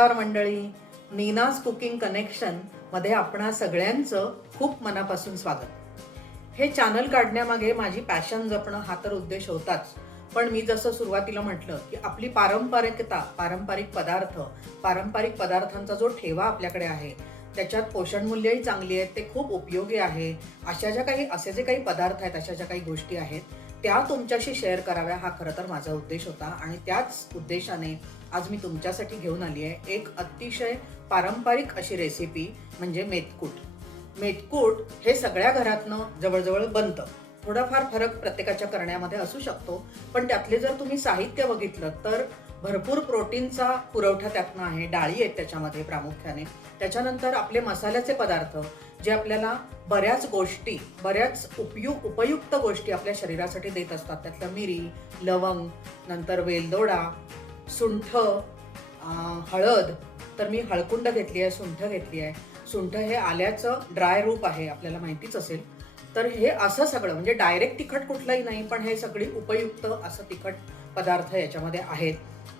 नमस्कार मंडळी, Nina's cooking connection मध्ये आपणा सगळ्यांचं खूप मनापासून स्वागत. हे चॅनल काढण्यामागे माझी पॅशन जपणं हा तर उद्देश होताच, पण मी जसं सुरुवातीला म्हटलं की आपली पारंपरिकता, पारंपरिक पदार्थांचा जो ठेवा आपल्याकडे आहे त्याच्यात पोषण मूल्यही चांगली आहेत, ते खूप उपयोगी आहे. असे जे काही पदार्थ आहेत, अशा ज्या काही गोष्टी आहेत त्या तुमच्याशी शेअर कराव्या हा खरं तर माझा उद्देश होता. आणि त्याच उद्देशाने आज मी तुमच्यासाठी घेऊन आली आहे एक अतिशय पारंपरिक अशी रेसिपी, म्हणजे मेथकूट हे सगळ्या घरातनं जवळजवळ बनतं. थोडाफार फरक प्रत्येकाच्या करण्यामध्ये असू शकतो, पण त्यातले जर तुम्ही साहित्य बघितलं तर भरपूर प्रोटीनचा पुरवठा त्यातनं आहे. डाळी आहेत त्याच्यामध्ये प्रामुख्याने. त्याच्यानंतर आपले मसाल्याचे पदार्थ जे आपल्याला बऱ्याच उपयुक्त गोष्टी आपल्या शरीरासाठी देत असतात. त्यातलं मिरी, लवंग, नंतर वेलदोडा, सुंठ, हळद. तर मी हळकुंड घेतली आहे, सुंठ घेतली आहे. सुंठ हे आल्याचं ड्राय रूप आहे, आपल्याला माहितीच असेल. तर हे असं सगळं म्हणजे डायरेक्ट तिखट कुठलंही नाही, पण हे सगळी उपयुक्त असं तिखट पदार्थ याच्यामध्ये आहेत.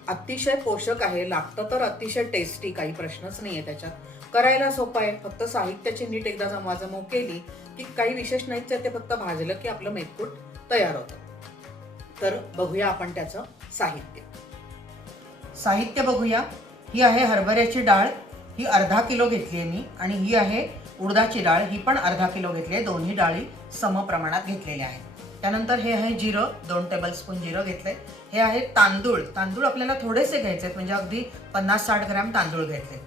अतिशय पोषक आहे, लागतं तर अतिशय टेस्टी, काही प्रश्नच नाही आहे त्याच्यात. करायला सोपं आहे, फक्त साहित्याची नीट एकदा जमवाजमव केली की काही विशेष नाहीच आहे, ते फक्त भाजलं की आपलं मेथकूट तयार होतं. तर बघूया आपण त्याचं साहित्य बघूया. ही आहे हरभऱ्याची डाळ, ही अर्धा किलो घेतली आहे मी. आणि ही आहे उडदाची डाळ, ही पण अर्धा किलो घेतली आहे. दोन्ही डाळी समप्रमाणात घेतलेल्या आहेत. त्यानंतर हे आहे जिरं, 2 टेबलस्पून जिरं घेतलंय. हे आहे तांदूळ आपल्याला थोडेसे घ्यायचे आहेत, म्हणजे अगदी 50-60 ग्रॅम तांदूळ घेतले.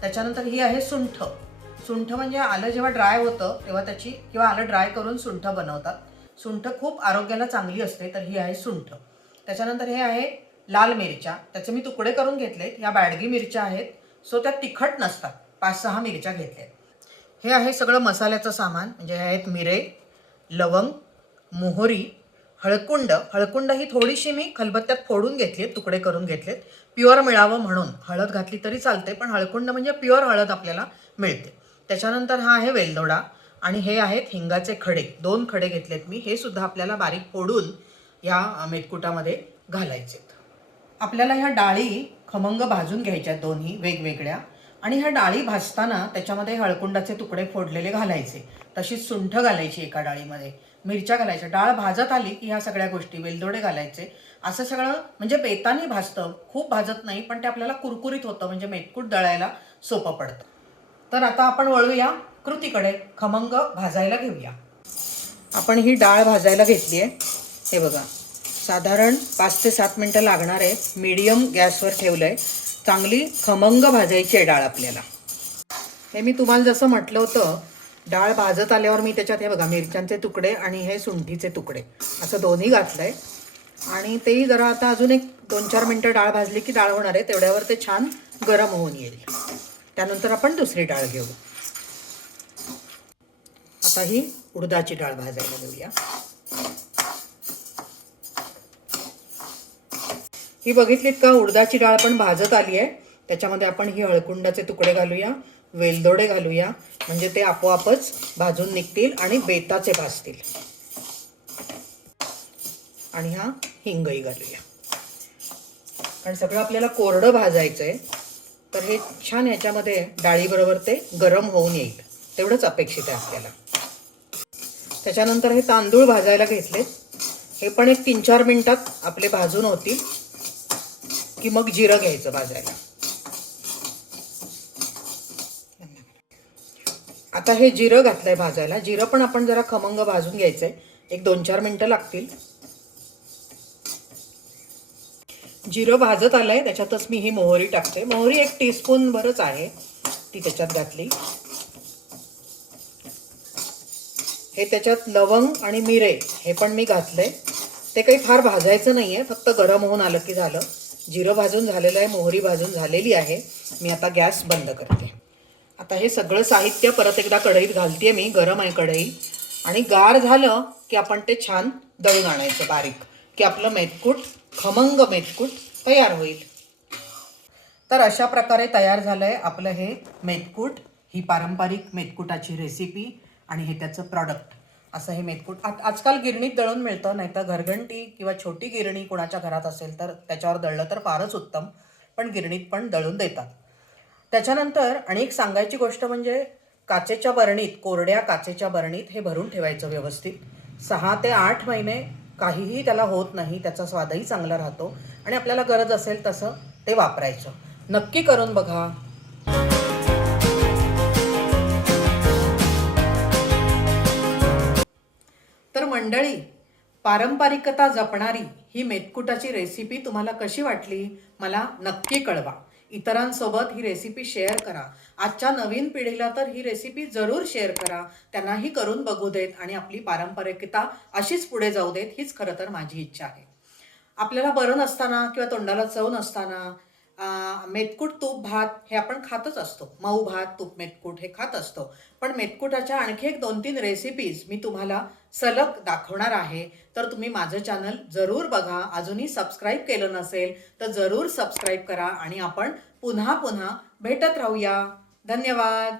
त्याच्यानंतर ही आहे सुंठ म्हणजे आलं जेव्हा ड्राय होतं तेव्हा किंवा आलं ड्राय करून सुंठ बनवतात. सुंठ खूप आरोग्याला चांगली असते, तर ही आहे सुंठ. त्याच्यानंतर हे आहे लाल मिरच्या, त्याचे मी तुकडे करून घेतलेत. या बॅडगी मिरच्या आहेत, सो त्या तिखट नसतात. 5-6 मिरच्या घेतल्यात. हे आहे सगळं मसाल्याचं सामान, म्हणजे हे आहेत मिरे, लवंग, मोहरी, हळकुंड ही थोडीशी मी खलबत्त्यात फोडून घेतली, तुकडे करून घेतलेत. प्युअर मिळावं म्हणून. हळद घातली तरी चालते, पण हळकुंड म्हणजे प्युअर हळद आपल्याला मिळते. त्याच्यानंतर हा आहे वेलदोडा. आणि हे आहेत हिंगाचे खडे, 2 खडे घेतलेत मी. हे सुद्धा आपल्याला बारीक फोडून या मेथकुटामध्ये घालायचे. आपल्याला ह्या डाळी खमंग भाजून घ्यायच्या, दोन्ही वेगवेगळ्या. आणि ह्या डाळी भाजताना त्याच्यामध्ये हळकुंडाचे तुकडे फोडलेले घालायचे, तशीच सुंठ घालायची एका डाळीमध्ये, मिरच्या घालायच्या. डाळ भाजत आली की ह्या सगळ्या गोष्टी, वेलदोडे घालायचे. असं सगळं म्हणजे बेताने भाजतं, खूप भाजत नाही, पण ते आपल्याला कुरकुरीत होतं, म्हणजे मेथकूट दळायला सोपं पडतं. तर आता आपण वळूया कृतीकडे. खमंग भाजायला घेऊया. आपण ही डाळ भाजायला घेतली आहे. हे बघा, साधारण 5 ते 7 मिनटं लागणार आहे. मीडियम गॅसवर ठेवलं आहे. चांगली खमंग भाजायची आहे डाळ आपल्याला. हे मी तुम्हाला जसं म्हटलं होतं, डाळ भाजत आल्यावर मी त्याच्यात हे बघा मिरच्यांचे तुकडे आणि हे सुंठीचे तुकडे असं दोन्ही घातलं आहे. आणि तेही जरा आता अजून एक 2-4 मिनटं डाळ भाजली की डाळ होणार आहे, तेवढ्यावर ते छान गरम होऊन येईल. त्यानंतर आपण दुसरी डाळ घेऊ. आता ही उडदाची डाळ भाजायला घेऊया. ही बघितलीत का, उडदाची डाळ पण भाजत आली आहे. त्याच्यामध्ये आपण ही हळकुंडाचे तुकडे घालूया, वेलदोडे घालूया, म्हणजे ते आपोआपच भाजून निघतील आणि बेताचे भाजतील. आणि हा हिंगही घालूया, कारण सगळं आपल्याला कोरडं भाजायचं आहे. तर हे छान ह्याच्यामध्ये डाळीबरोबर ते गरम होऊन येईल, तेवढंच अपेक्षित आहे आपल्याला. त्याच्यानंतर हे तांदूळ भाजायला घेतलेत. हे पण एक 3-4 मिनिटात आपले भाजून होतील, की मग जिरं घ्यायचं भाजायला. आता हे जिरं घातलंय भाजायला. जिरं पण आपण जरा खमंग भाजून घ्यायचंय, एक 2-4 मिनिटं लागतील. जिरं भाजत आलंय, त्याच्यातच मी ही मोहरी टाकते. मोहरी 1 टीस्पून भरच आहे, ती त्याच्यात घातली. हे त्याच्यात लवंग आणि मिरे हे पण मी घातलंय. ते काही फार भाजायचं नाहीये, फक्त गरम होऊन आलं की झालं. जिरं भाजून झालेलं आहे, मोहरी भाजून झालेली आहे. मी आता गॅस बंद करते. आता हे सगळं साहित्य परत एकदा कढईत घालते मी. गरम आहे कढई. आणि गार झालं की आपण ते छान दळून आणायचं बारीक, की आपलं खमंग मेथकूट तयार होईल. तर अशा प्रकारे तयार झालंय आपलं हे मेथकूट. ही पारंपरिक मेथकुटाची रेसिपी आणि हे त्याचं प्रॉडक्ट. असं हे मेथकूट आजकाल गिरणीत दळून मिळतं, नाही तर घरघंटी किंवा छोटी गिरणी कोणाच्या घरात असेल तर त्याच्यावर दळलं तर फारच उत्तम, पण गिरणीत पण दळून देतात. त्याच्यानंतर आणि एक सांगायची गोष्ट म्हणजे काचेच्या बरणीत, कोरड्या काचेच्या बरणीत हे भरून ठेवायचं व्यवस्थित. 6 ते 8 महिने काहीही त्याला होत नाही, त्याचा स्वादही चांगला राहतो आणि आपल्याला गरज असेल तसं ते वापरायचं. नक्की करून बघा. तर मंडळी, पारंपरिकता जपणारी ही मेतकुटाची रेसिपी तुम्हाला कशी वाटली मला नक्की कळवा. इतरांसोबत ही रेसिपी शेअर करा. आजच्या नवीन पिढीला तर ही रेसिपी जरूर शेअर करा, त्यांनाही करून बघू देत आणि आपली पारंपरिकता अशीच पुढे जाऊ देत, हीच खरं तर माझी इच्छा आहे. आपल्याला बरं नसताना किंवा तोंडाला चव नसताना मेतकूट तूप भात हे आपण खातच असतो. मऊ भात तूप मेतकूट हे खात असतो. पण मेतकुटाच्या आणखी एक 2-3 रेसिपीज मी तुम्हाला सलग दाखवणार आहे. तर तुम्ही माझं चॅनल जरूर बघा. अजूनही सबस्क्राईब केलं नसेल तर जरूर सबस्क्राईब करा आणि आपण पुन्हा पुन्हा भेटत राहूया. धन्यवाद.